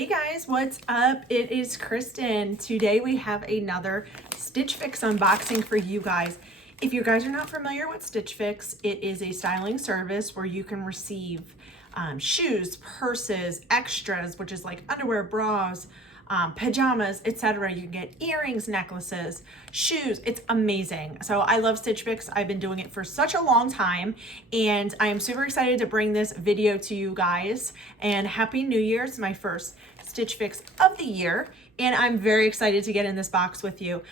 Hey guys, what's up? It is Kristen. Today we have another Stitch Fix unboxing for you guys. If you guys are not familiar with Stitch Fix, it is a styling service where you can receive shoes, purses, extras, which is like underwear, bras, pajamas, etc. You can get earrings, necklaces, shoes. It's amazing. So I love Stitch Fix. I've been doing it for such a long time, and I am super excited to bring this video to you guys. And Happy New Year. It's my first Stitch Fix of the year, and I'm very excited to get in this box with you.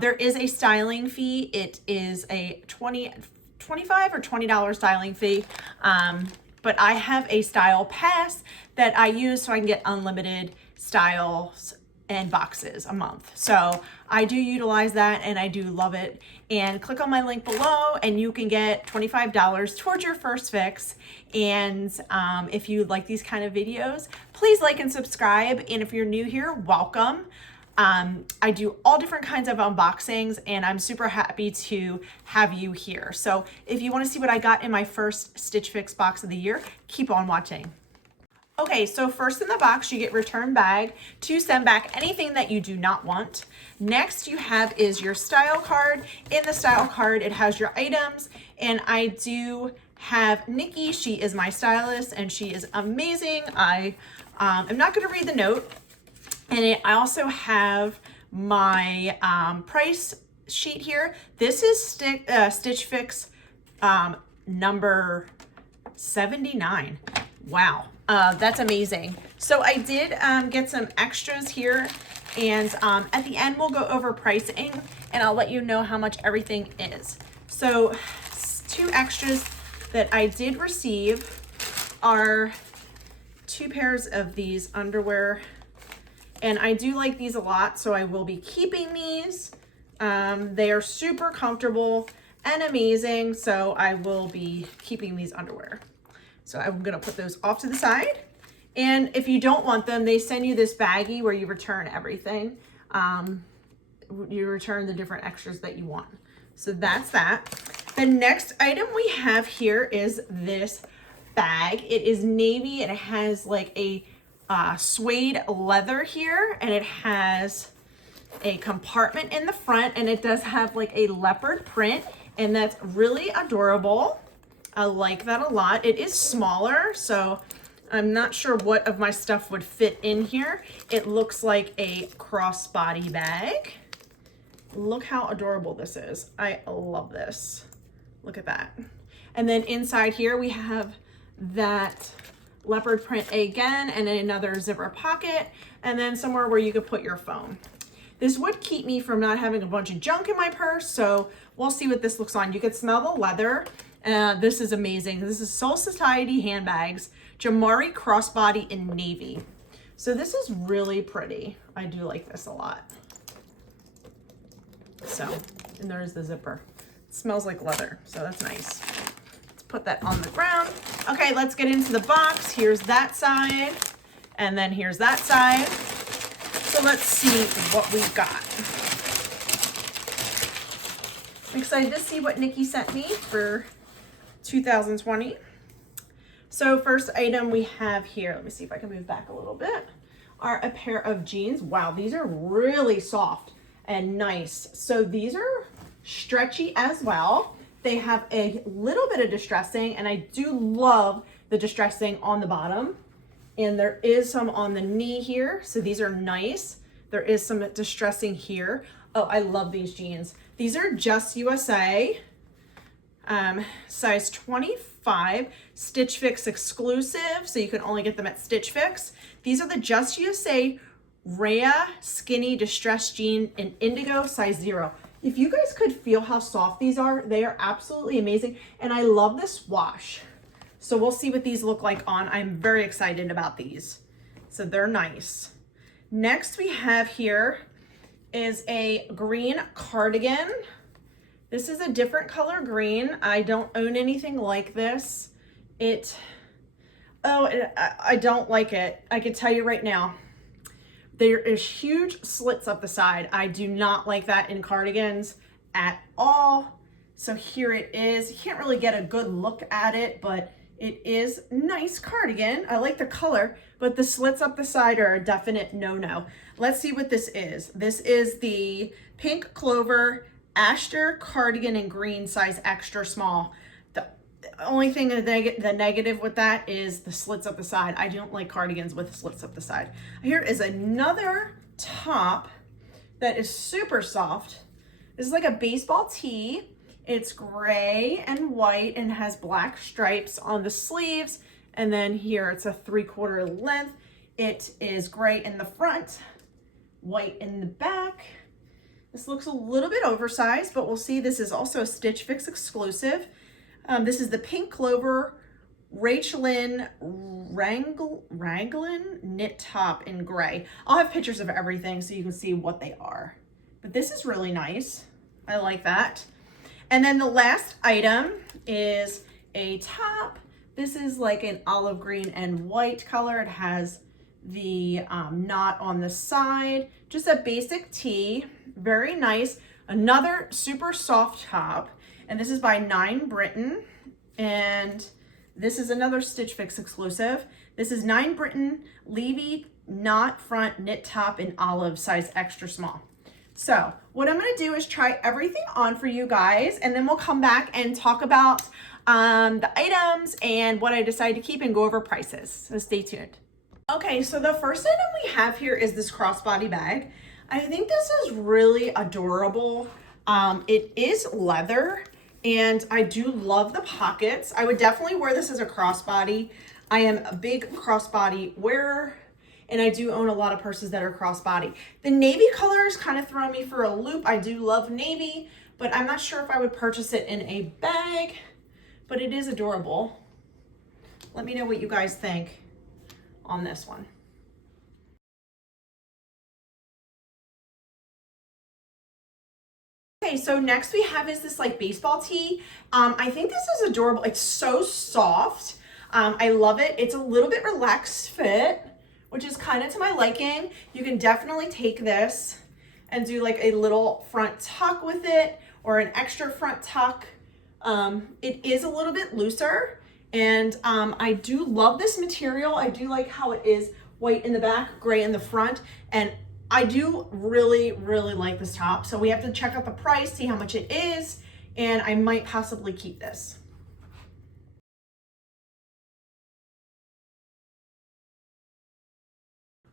There is a styling fee. It is a $25 or $20 styling fee. But I have a style pass that I use so I can get unlimited styles and boxes a month. So I do utilize that and I do love it. And click on my link below and you can get $25 towards your first fix. And if you like these kind of videos, please like and subscribe. And if you're new here, welcome. I do all different kinds of unboxings and I'm super happy to have you here. So if you want to see what I got in my first Stitch Fix box of the year, keep on watching. Okay, so first in the box, you get return bag to send back anything that you do not want. Next you have is your style card. In the style card, it has your items, and I do have Nikki. She is my stylist and she is amazing. I am not gonna read the note. And I also have my price sheet here. This is Stitch Fix number 79. Wow, that's amazing. So I did get some extras here, and at the end we'll go over pricing and I'll let you know how much everything is. So two extras that I did receive are two pairs of these underwear. And I do like these a lot, so I will be keeping these. They are super comfortable and amazing, so I will be keeping these underwear. So I'm gonna put those off to the side. And if you don't want them, they send you this baggie where you return everything. You return the different extras that you want. So that's that. The next item we have here is this bag. It is navy and it has like a suede leather here, and it has a compartment in the front, and it does have like a leopard print, and that's really adorable. I like that a lot. It is smaller, so I'm not sure what of my stuff would fit in here. It looks like a crossbody bag. Look how adorable this is. I love this. Look at that. And then inside here we have that leopard print again, and another zipper pocket, and then somewhere where you could put your phone. This would keep me from not having a bunch of junk in my purse, so we'll see what this looks on. You could smell the leather. This is amazing. This is Soul Society handbags, Jamari crossbody in navy. So this is really pretty. I do like this a lot. So, and there's the zipper. It smells like leather, so that's nice. Put that on the ground. Okay, let's get into the box. Here's that side, and then here's that side. So let's see what we've got. I'm excited to see what Nikki sent me for 2020. So first item we have here, let me see if I can move back a little bit, are a pair of jeans. Wow, these are really soft and nice. So these are stretchy as well. They have a little bit of distressing, and I do love the distressing on the bottom. And there is some on the knee here, so these are nice. There is some distressing here. Oh, I love these jeans. These are Just USA, size 25, Stitch Fix exclusive, so you can only get them at Stitch Fix. These are the Just USA Rhea Skinny Distressed Jean in Indigo, size 0. If you guys could feel how soft these are, they are absolutely amazing. And I love this wash. So we'll see what these look like on. I'm very excited about these. So they're nice. Next we have here is a green cardigan. This is a different color green. I don't own anything like this. I don't like it. I can tell you right now. There is huge slits up the side. I do not like that in cardigans at all. So here it is. You can't really get a good look at it, but It is nice cardigan. I like the color, but the slits up the side are a definite no-no. Let's see what this is. This is the Pink Clover Ashter cardigan in green, size extra small. The only thing, the negative with that is the slits up the side. I don't like cardigans with slits up the side. Here is another top that is super soft. This is like a baseball tee. It's gray and white and has black stripes on the sleeves. And then here it's a 3/4 length. It is gray in the front, white in the back. This looks a little bit oversized, but we'll see. This is also a Stitch Fix exclusive. This is the Pink Clover Rachelyn Raglan knit top in gray. I'll have pictures of everything so you can see what they are. But this is really nice. I like that. And then the last item is a top. This is like an olive green and white color. It has the knot on the side. Just a basic tee, very nice. Another super soft top. And this is by Nine Britain. And this is another Stitch Fix exclusive. This is Nine Britain Levy knot front knit top in olive, size extra small. So what I'm gonna do is try everything on for you guys, and then we'll come back and talk about the items and what I decide to keep and go over prices. So stay tuned. Okay, so the first item we have here is this crossbody bag. I think this is really adorable. It is leather, and I do love the pockets. I would definitely wear this as a crossbody. I am a big crossbody wearer, and I do own a lot of purses that are crossbody. The navy colors kind of throw me for a loop. I do love navy, but I'm not sure if I would purchase it in a bag, but it is adorable. Let me know what you guys think on this one. Okay, so next we have is this like baseball tee. I think this is adorable. It's so soft. I love it. It's a little bit relaxed fit, which is kind of to my liking. You can definitely take this and do like a little front tuck with it or an extra front tuck. It is a little bit looser, and I do love this material. I do like how it is white in the back, gray in the front, and I do really, really like this top. So we have to check out the price, see how much it is, and I might possibly keep this.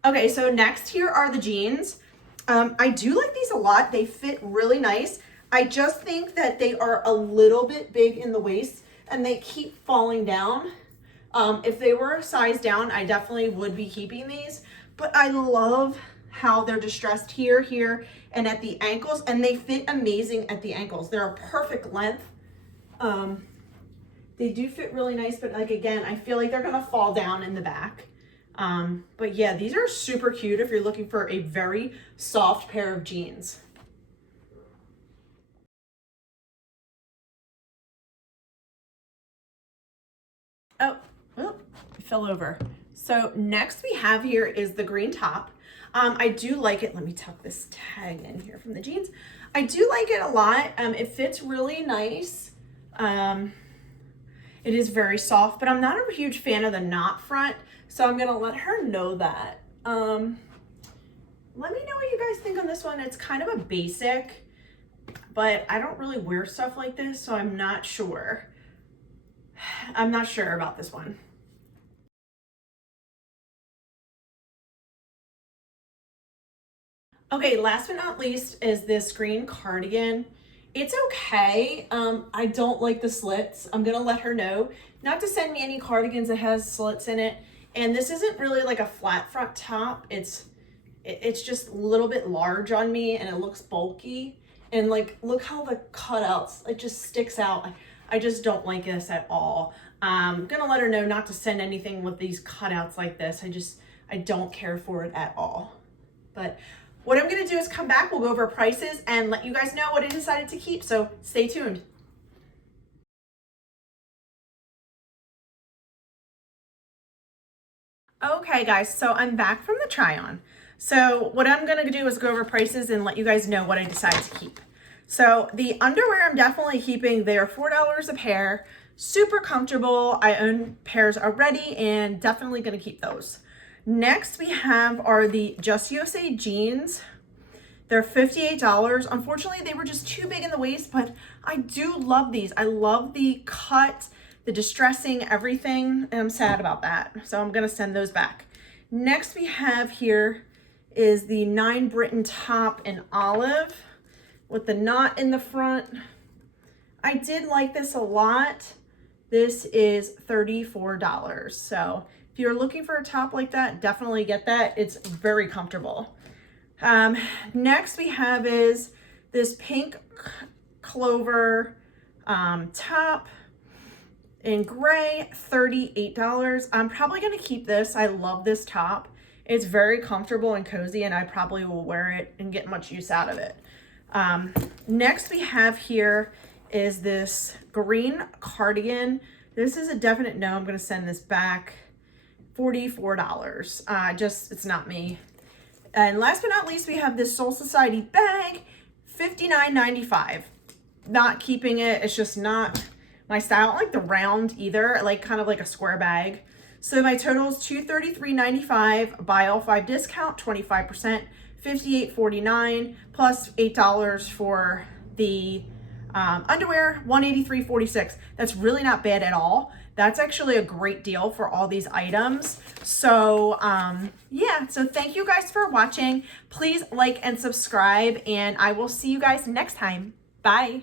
Okay, so next here are the jeans. I do like these a lot. They fit really nice. I just think that they are a little bit big in the waist and they keep falling down. If they were a size down, I definitely would be keeping these, but I love how they're distressed here, here, and at the ankles, and they fit amazing at the ankles. They're a perfect length. They do fit really nice, but like, again, I feel like they're gonna fall down in the back. But yeah, these are super cute if you're looking for a very soft pair of jeans. Oh, it fell over. So next we have here is the green top. I do like it. Let me tuck this tag in here from the jeans. I do like it a lot. It fits really nice. It is very soft, but I'm not a huge fan of the knot front, so I'm gonna let her know that. Let me know what you guys think on this one. It's kind of a basic, but I don't really wear stuff like this, so I'm not sure. I'm not sure about this one. Okay, last but not least is this green cardigan. It's okay. I don't like the slits. I'm gonna let her know not to send me any cardigans that has slits in it. And this isn't really like a flat front top. It's just a little bit large on me and it looks bulky. And like, look how the cutouts, it just sticks out. I just don't like this at all. I'm gonna let her know not to send anything with these cutouts like this. I don't care for it at all. But what I'm gonna do is come back, we'll go over prices and let you guys know what I decided to keep, so stay tuned. Okay guys, so I'm back from the try on. So what I'm gonna do is go over prices and let you guys know what I decided to keep. So the underwear I'm definitely keeping. They are $4 a pair. Super comfortable. I own pairs already and definitely going to keep those. Next we have are the Just USA jeans. They're $58. Unfortunately, they were just too big in the waist, but I do love these. I love the cut, the distressing, everything, and I'm sad about that. So I'm gonna send those back. Next we have here is the 9 Britain top in olive with the knot in the front. I did like this a lot. This is $34. So if you're looking for a top like that, definitely get that. It's very comfortable. Next we have is this pink clover top in gray, $38. I'm probably going to keep this. I love this top. It's very comfortable and cozy, and I probably will wear it and get much use out of it. Next we have here is this green cardigan. This is a definite no. I'm going to send this back. $44. It's not me. And last but not least, we have this Soul Society bag, $59.95. Not keeping it. It's just not my style. I don't like the round either. I like kind of like a square bag. So my total is $233.95. Buy all 5 discount, 25%, $58.49 plus $8 for the underwear, $183.46. That's really not bad at all. That's actually a great deal for all these items. So yeah, so thank you guys for watching. Please like and subscribe, and I will see you guys next time. Bye.